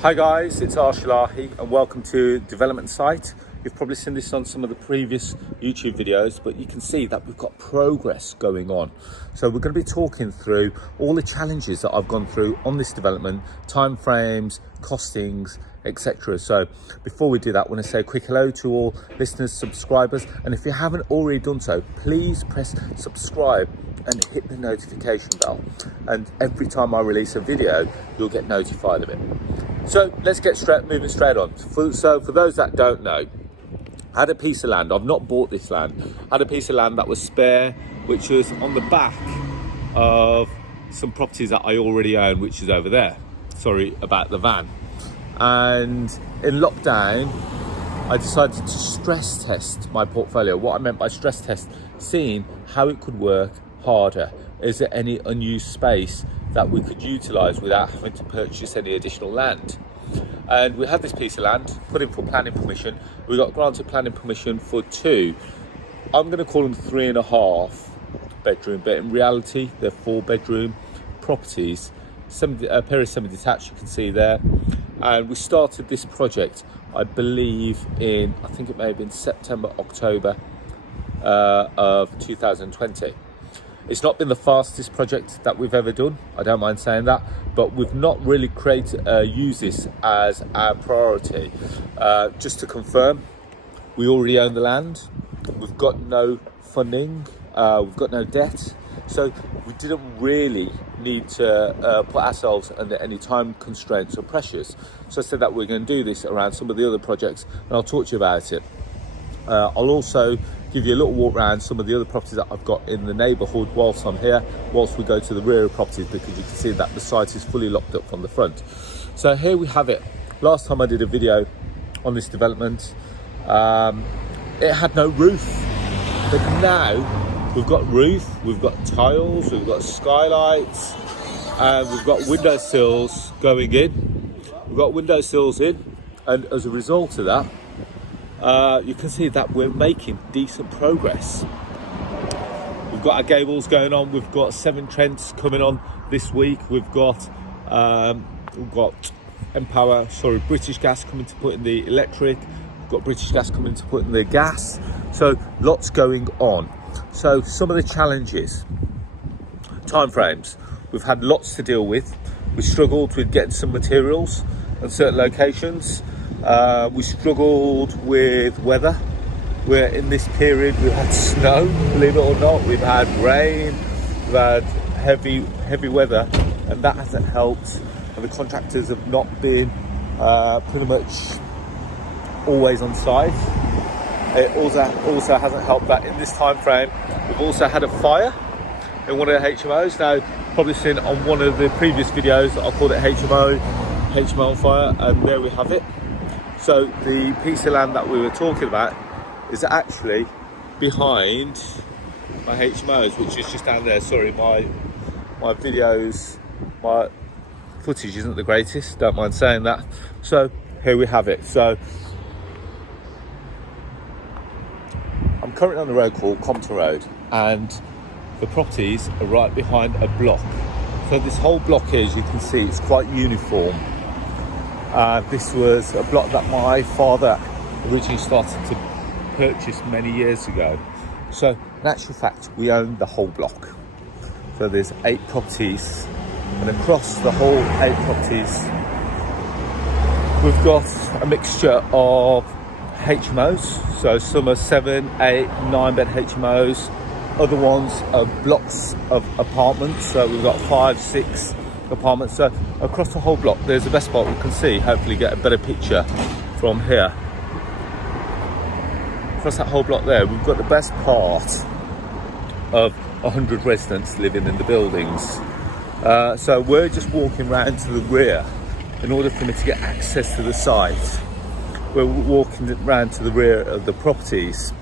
Hi guys, it's Arsh Ellahi and welcome to Development Site. You've probably seen this on some of the previous YouTube videos, but you can see that we've got progress going on. So we're going to be talking through all the challenges that I've gone through on this development, timeframes, costings, etc. So before we do that, I want to say a quick hello to all listeners, subscribers, and if you haven't already done so, please press subscribe and hit the notification bell. And every time I release a video, you'll get notified of it. So let's get moving straight on. So for those that don't know, I had a piece of land. I've not bought this land. I had a piece of land that was spare, which was on the back of some properties that I already own, which is over there. Sorry about the van. And in lockdown, I decided to stress test my portfolio. What I meant by stress test, seeing how it could work harder. Is there any unused space that we could utilise without having to purchase any additional land? And we had this piece of land, put in for planning permission. We got granted planning permission for two, I'm going to call them 3.5 bedroom, but in reality they're 4-bedroom properties, a pair of semi-detached, you can see there. And we started this project, I believe in, I think it may have been September, October of 2020. It's not been the fastest project that we've ever done, I don't mind saying that, but we've not really used this as our priority. Just to confirm, we already own the land, we've got no funding, we've got no debt, so we didn't really need to put ourselves under any time constraints or pressures. So I said that we're going to do this around some of the other projects, and I'll talk to you about it. I'll also give you a little walk around some of the other properties that I've got in the neighbourhood whilst I'm here, whilst we go to the rear of properties, because you can see that the site is fully locked up from the front. So here we have it. Last time I did a video on this development, it had no roof, but now we've got roof, we've got tiles, we've got skylights, and we've got windowsills going in. We've got windowsills in, and as a result of that, you can see that we're making decent progress. We've got our gables going on, we've got 7 Trents coming on this week, we've got British Gas coming to put in the electric, we've got British Gas coming to put in the gas, so lots going on. So some of the challenges, timeframes, we've had lots to deal with. We struggled with getting some materials in certain locations. We struggled with weather. We're in this period, we've had snow, believe it or not, we've had rain, we've had heavy weather, and that hasn't helped. And the contractors have not been pretty much always on site. It also hasn't helped that in this time frame we've also had a fire in one of the HMOs. Now, probably seen on one of the previous videos, I called it HMO on fire, and there we have it. So the piece of land that we were talking about is actually behind my HMOs, which is just down there. Sorry, my videos, my footage isn't the greatest, don't mind saying that. So here we have it. So I'm currently on the road called Compton Road, and the properties are right behind a block. So this whole block here, as you can see, it's quite uniform. This was a block that my father originally started to purchase many years ago. So in actual fact, we own the whole block. So there's 8 properties, and across the whole 8 properties, we've got a mixture of HMOs. So some are 7, 8, 9-bed HMOs. Other ones are blocks of apartments. So we've got 5, 6 apartments. So across the whole block, there's the best part we can see, hopefully get a better picture from here. Across that whole block there, we've got the best part of 100 residents living in the buildings. So we're just walking round to the rear in order for me to get access to the site. We're walking round to the rear of the properties.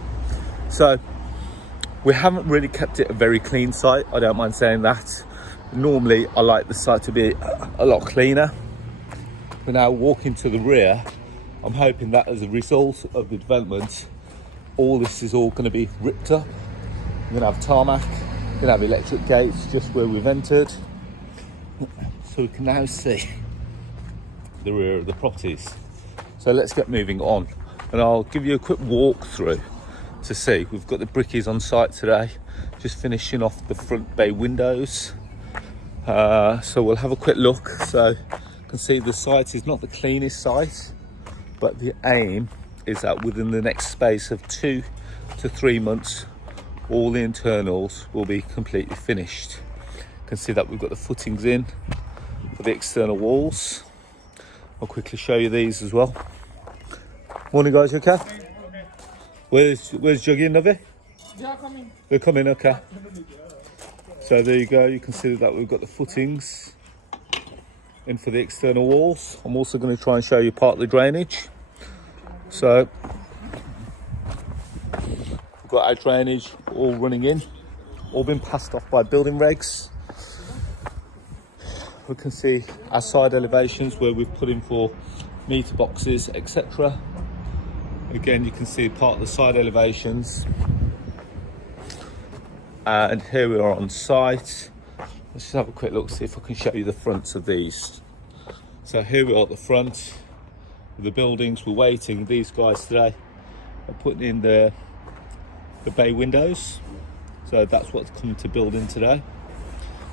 So we haven't really kept it a very clean site, I don't mind saying that. Normally I like the site to be a lot cleaner, but now walking to the rear, I'm hoping that as a result of the development, all this is all going to be ripped up. We're going to have tarmac, we're going to have electric gates just where we've entered, so we can now see the rear of the properties. So let's get moving on, and I'll give you a quick walkthrough to see. We've got the brickies on site today, just finishing off the front bay windows. So we'll have a quick look. So you can see the site is not the cleanest site, but the aim is that within the next space of 2 to 3 months, all the internals will be completely finished. You can see that we've got the footings in for the external walls. I'll quickly show you these as well. Morning guys, you okay? Where's Juggy and Novi? Yeah, coming. They're coming, okay. So there you go, you can see that we've got the footings in for the external walls. I'm also going to try and show you part of the drainage. So we've got our drainage all running in, all been passed off by building regs. We can see our side elevations where we've put in for meter boxes, etc. Again, you can see part of the side elevations. And here we are on site. Let's just have a quick look, see if I can show you the fronts of these. So here we are at the front of the buildings. We're waiting. These guys today are putting in the bay windows. So that's what's coming to building today.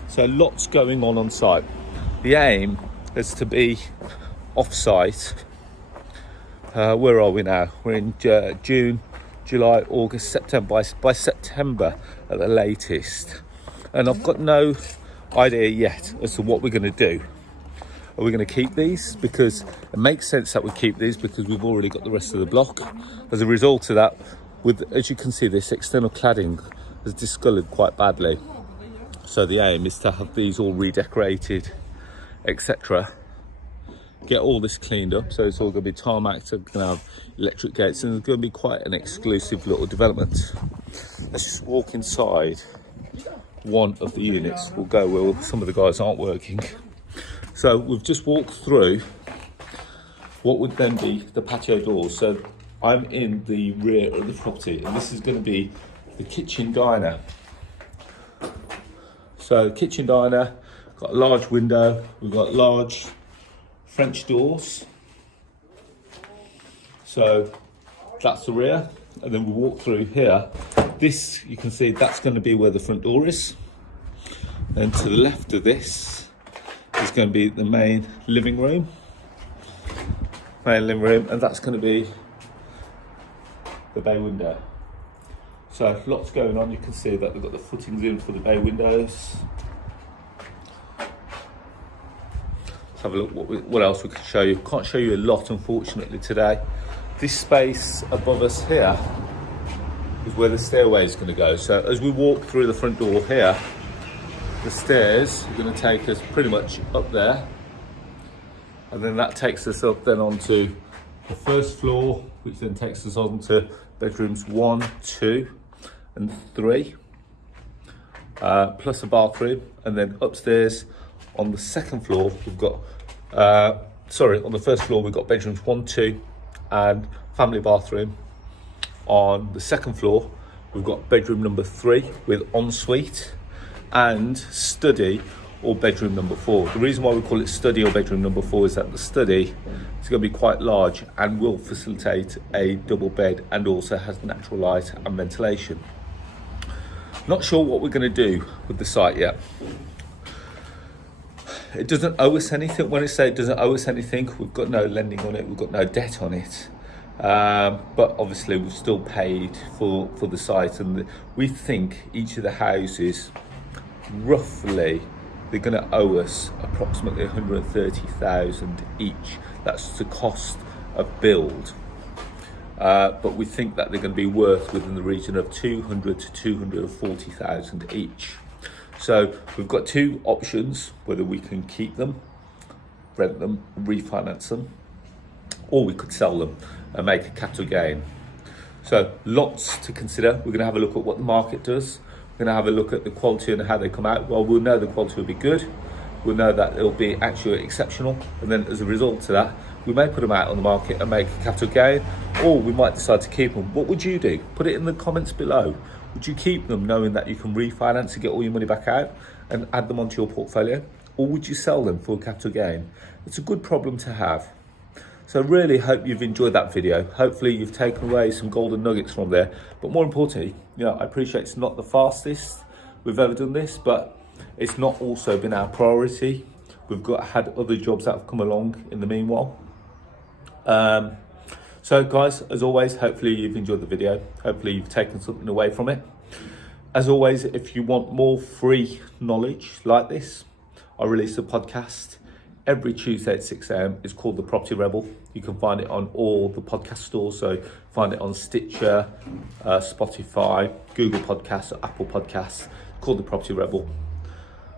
So lots going on site. The aim is to be off site. Where are we now? We're in June, July, August, September. By September at the latest. And I've got no idea yet as to what we're going to do. Are we going to keep these? Because it makes sense that we keep these because we've already got the rest of the block. As a result of that, as you can see, this external cladding has discoloured quite badly. So the aim is to have these all redecorated, etc. Get all this cleaned up, so it's all going to be tarmac, so we're going to have electric gates, and it's going to be quite an exclusive little development. Let's just walk inside one of the units. We'll go where some of the guys aren't working. So we've just walked through what would then be the patio doors. So I'm in the rear of the property, and this is going to be the kitchen diner. So kitchen diner, got a large window, we've got large French doors. So that's the rear, and then we walk through here. This, you can see, that's going to be where the front door is. And to the left of this is going to be the main living room. And that's going to be the bay window. So lots going on. You can see that they've got the footings in for the bay windows. Let's have a look what else we can show you. Can't show you a lot, unfortunately, today. This space above us here is where the stairway is going to go. So as we walk through the front door here, the stairs are going to take us pretty much up there. And then that takes us up then onto the first floor, which then takes us on to bedrooms 1, 2 and 3, plus a bathroom. And then upstairs on the second floor, we've got, on the first floor, we've got bedrooms 1, 2 and family bathroom. On the second floor, we've got bedroom number 3 with ensuite and study or bedroom number 4. The reason why we call it study or bedroom number 4 is that the study is going to be quite large and will facilitate a double bed and also has natural light and ventilation. Not sure what we're going to do with the site yet. It doesn't owe us anything. When I say it doesn't owe us anything, we've got no lending on it, we've got no debt on it. But obviously we've still paid for the site, and we think each of the houses, roughly, they're going to owe us approximately 130,000 each. That's the cost of build. But we think that they're going to be worth within the region of 200 to 240,000 each. So we've got two options, whether we can keep them, rent them, refinance them, or we could sell them and make a capital gain. So lots to consider. We're going to have a look at what the market does. We're going to have a look at the quality and how they come out. Well, we'll know the quality will be good. We'll know that it'll be actually exceptional. And then as a result of that, we may put them out on the market and make a capital gain, or we might decide to keep them. What would you do? Put it in the comments below. Would you keep them knowing that you can refinance and get all your money back out and add them onto your portfolio? or would you sell them for a capital gain? It's a good problem to have. So really hope you've enjoyed that video. Hopefully you've taken away some golden nuggets from there. But more importantly, I appreciate it's not the fastest we've ever done this, but it's not also been our priority. We've had other jobs that have come along in the meanwhile. So guys, as always, hopefully you've enjoyed the video. Hopefully you've taken something away from it. As always, if you want more free knowledge like this, I release a podcast every Tuesday at 6 a.m. It's called The Property Rebel. You can find it on all the podcast stores. So find it on Stitcher, Spotify, Google Podcasts, or Apple Podcasts. Called The Property Rebel.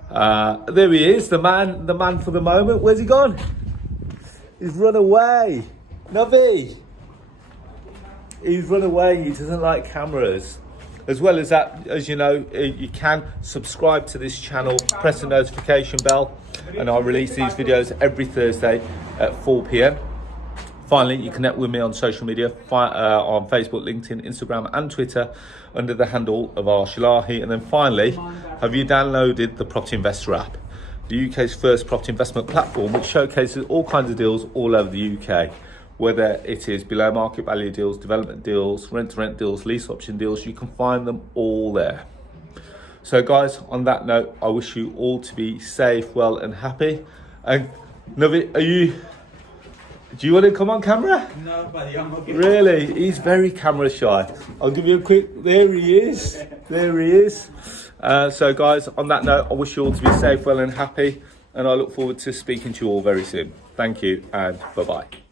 There he is, the man for the moment. Where's he gone? He's run away. Navi. He's run away. He doesn't like cameras. As well as that, as you know, you can subscribe to this channel, press the notification bell, and I release these videos every Thursday at 4 p.m. Finally, you connect with me on social media, on Facebook, LinkedIn, Instagram, and Twitter under the handle of Arsh Ellahi. And then finally, have you downloaded the Property Investor app, the UK's first property investment platform, which showcases all kinds of deals all over the UK, whether it is below market value deals, development deals, rent-to-rent deals, lease option deals. You can find them all there. So guys, on that note, I wish you all to be safe, well, and happy. And Navi, do you want to come on camera? No, buddy, I'm okay. Really? He's very camera shy. I'll give you a quick, there he is. There he is. So guys, on that note, I wish you all to be safe, well, and happy. And I look forward to speaking to you all very soon. Thank you, and bye-bye.